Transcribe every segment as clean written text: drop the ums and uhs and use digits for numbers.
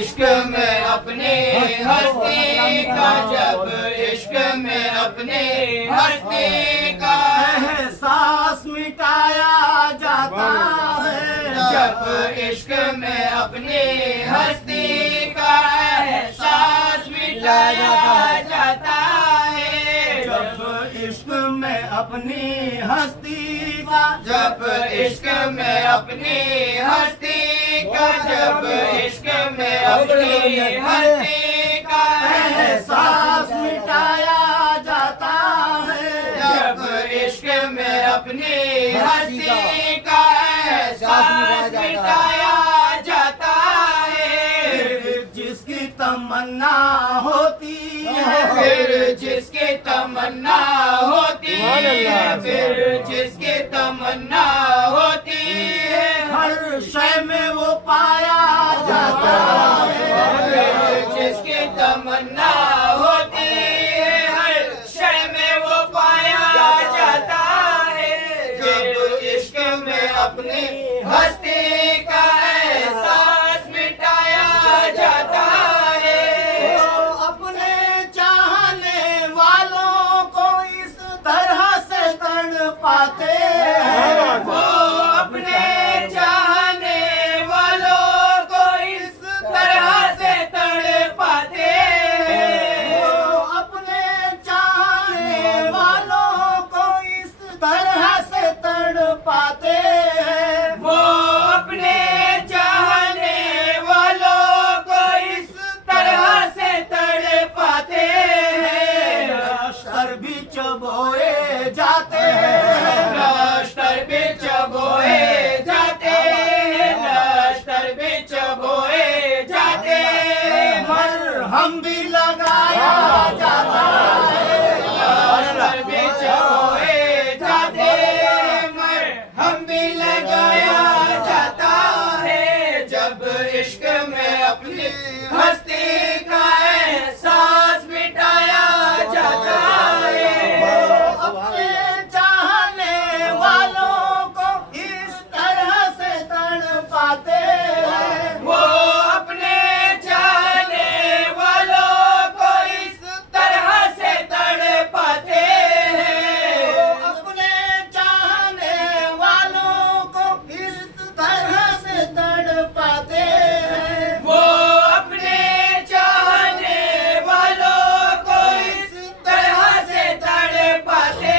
इश्क में अपने हस्ती का, जब इश्क में अपने हस्ती का एहसास मिटाया जाता है, जब इश्क में अपने हस्ती का एहसास मिटाया जाता है, जब इश्क में अपनी हस्ती का, जब इश्क में अपनी हस्ती का, जब इश्क में अपनी हस्ती का एहसास मिटाया जाता है, जब इश्क में अपनी हस्ती का एहसास मिटाया जाता है, जिसकी तमन्ना होती है, फिर जिसकी तमन्ना होती है, फिर जिसकी तमन्ना होती है, हर शय में वो पाया जाता है, फिर जिसकी तमन्ना होती है, हर शय में वो पाया जाता है, जब इश्क में अपनी हस्ती का एहसास मिटाया जाता है। वो अपने चाहने वालों को इस तरह से तड़पाते हैं, वो अपने चाहने वालों को इस तरह से तड़पाते हैं, वो अपने चाहने वालों को इस तरह से तड़पाते हैं, वो अपने चाहने वालों को इस तरह से तड़पाते हैं, नश्तर भी चबोए जाते हैं, नश्तर भी चबोए जाते हैं, नश्तर भी चबोए जाते हैं, मरहम भी लगाया जाता है, नश्तर भी चबोए जाते हैं, मरहम भी लगाया जाता है, जब इश्क में अपनी हस्ती का एहसास मिटाया जाता है। अपने चाहने वालों को इस तरह से तड़पाते हैं, वो अपने चाहने वालों को इस तरह से तड़पाते हैं, अपने चाहने वालों को इस तरह से तड़पाते हैं, वो अपने चाहने वालों को इस तरह से तड़पाते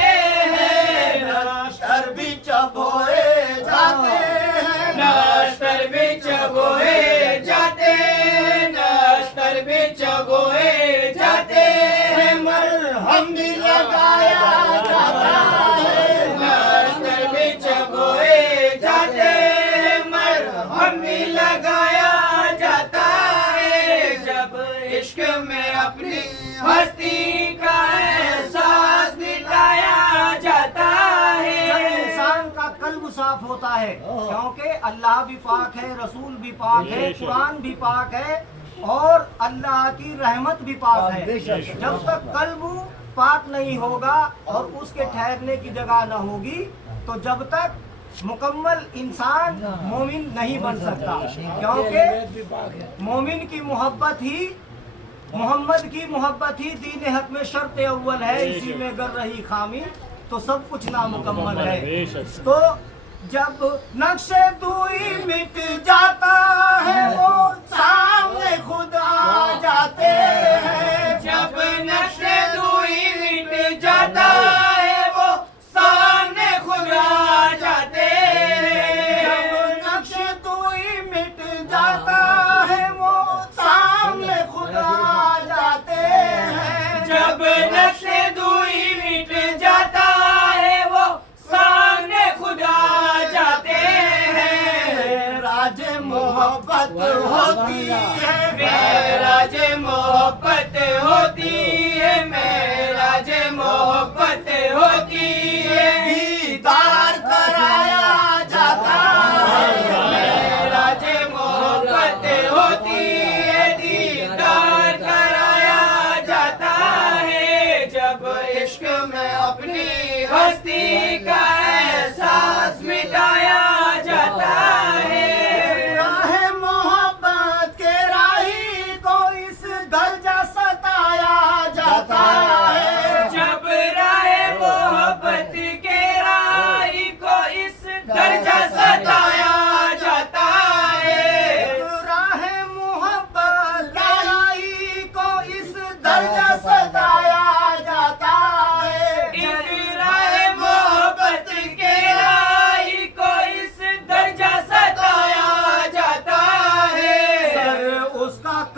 हैं, नश्तर भी चबोए जाते हैं, नश्तर भी चबोए जाते हैं, नश्तर भी चबोए जाते हैं, मरहम भी लगाया जाता है, नश्तर भी चबोए जाते हैं, मरहम भी लगाया जाता है, जब इश्क में अपनी हस्ती का एहसास मिटाया जाता जब है। इंसान का कल्ब साफ होता है, क्योंकि अल्लाह भी पाक है, रसूल भी पाक है, कुरान भी पाक है और अल्लाह की रहमत भी पाक है। जब तक कल्ब पाक नहीं होगा और उसके ठहरने की जगह न होगी, तो जब तक मुकम्मल इंसान मोमिन नहीं बन सकता, क्योंकि मोमिन की मोहब्बत ही, मोहम्मद की मोहब्बत ही दीन हक में शर्त अव्वल है, इसी में गर रही खामी तो सब कुछ नामुकम्मल है। तो जब नक्शे दूरी मिट जाता है, वो सामने खुद आ जाते हैं, जब नक्शे दूरी मिट जाता है, वो सामने खुद आ जाते हैं, जब नक्शे दूरी मिट जाता है, वो सामने खुद आ जाते हैं, जब नक्शे दूरी मिट जाता है, वो सामने खुद आ जाते हैं, राज मोहब्बत होती है, मेराज मोहब्बत होती है, मेराज मोहब्बत होती है, दीदार कराया जाता है, मेराज मोहब्बत होती है, दीदार कराया जाता है, जब इश्क में अपनी हस्ती का एहसास मिटाया जाता है। राह मोहब्बत के राही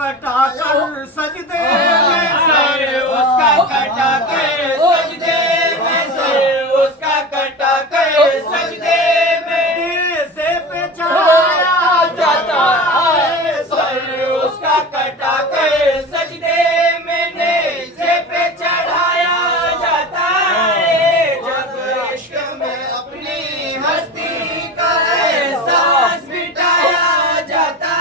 कटा कर सजदे में, सर उसका कटा कर सजदे में, सर उसका कटा कर सजदे में, नेज़े पे चढ़ाया जाता है। सर उसका कटा कर सजदे में, नेज़े पे चढ़ाया जाता है। जब इश्क में अपनी हस्ती का एहसास मिटाया जाता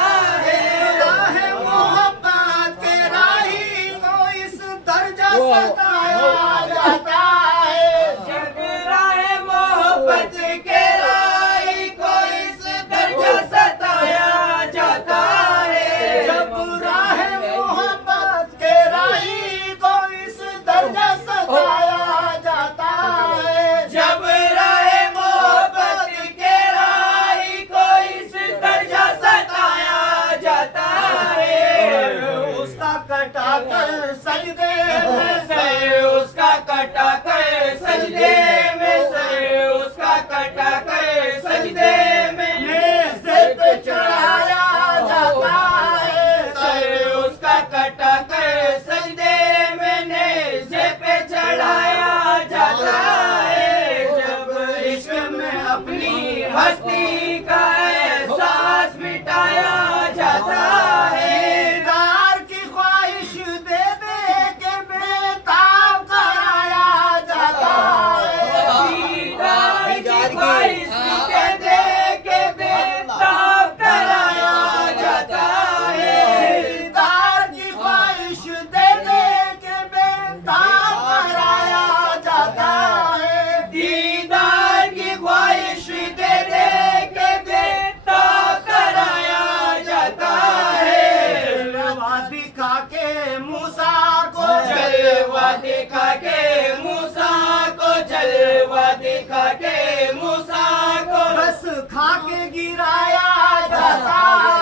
है। राह मोहब्बत के राही को इस दर्जा सताया जाता है। जब राह मोहब्बत के राही को इस दर्जा सताया जाता है। जब राह मोहब्बत के राही को इस दर्जा सताया जाता है। जब राह मोहब्बत के राही को इस दर्जा सताया जाता है। उसका कटा कर सजदे में, सर उसका कटा कर सजदे में, सर उसका कटा कर सजदे में, नेज़े पे चढ़ाया जाता है। सर उसका कटा कर सजदे में, नेज़े पे चढ़ाया जाता है। जब इश्क में अपनी हस्ती का एहसास मिटाया जाता है। दीदार की ख्वाहिश दे दे के बेताब कराया जाता है। दीदार की ख्वाहिश दे दे के बेताब कराया जाता है। दीदार की ख्वाहिश दे दे के बेताब कराया जाता है। दीदार की ख्वाहिश दे दे के बेताब कराया जाता है। जलवा दिखा के मूसा को जलवा दिखा के मूसा को, जलवा दिखा के मूसा को, बस खा के गिराया जाता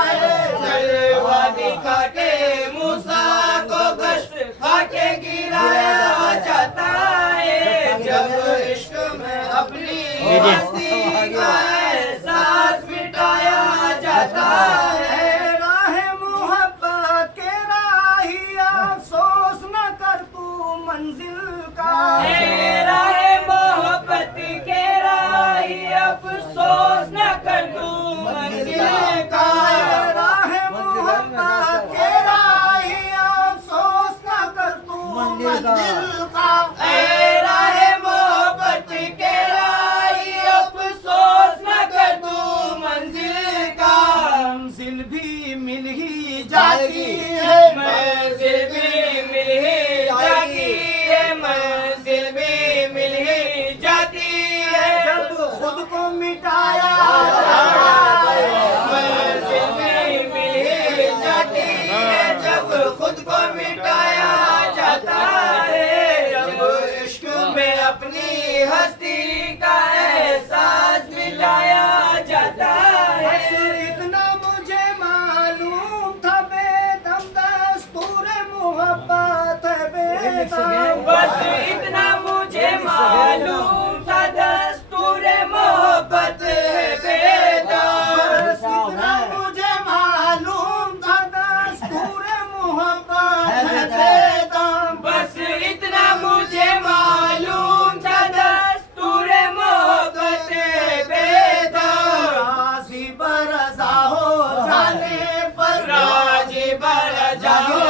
है। जलवा दिखा के मूसा को गश्त खा के गिराया जाता है। जब इश्क में अपनी हस्ती का एहसास मिटाया जाता है। राह मोहब्बत के राही अफसोस न कर तू मंजिल का। मेरा है मोहब्बत के राही अफसोस न कर तू मंजिल का। राह मोहब्बत के राही अफसोस न कर तू मंजिल का। मेरा है मोहब्बत के राही अफसोस न कर तू मंजिल का। मंजिल भी मिल ही जाती है। मंजिल भी मिल ही जाती है, मंजिल भी मिल ही जाती है। जब खुद को मिटाया मंजिल भी मिल ही जाती है, जब खुद को मिटाया जाता है। जब इश्क में अपनी हस्ती का एहसास मिटाया जाता बस है। इतना मुझे मालूम था बेदम दस्तूर मोहब्बत है बेदम। बस इतना मुझे मालूम था, दस्तूर मोहब्बत है बेदाम। बस इतना मुझे मालूम था दस्तूर मोहब्बत है बेदम। बस इतना मुझे मालूम था, दस्तूर मोहब्बत है बेदाम। राज़ी बरज़ा हो जाने पर, राजी बरजा हो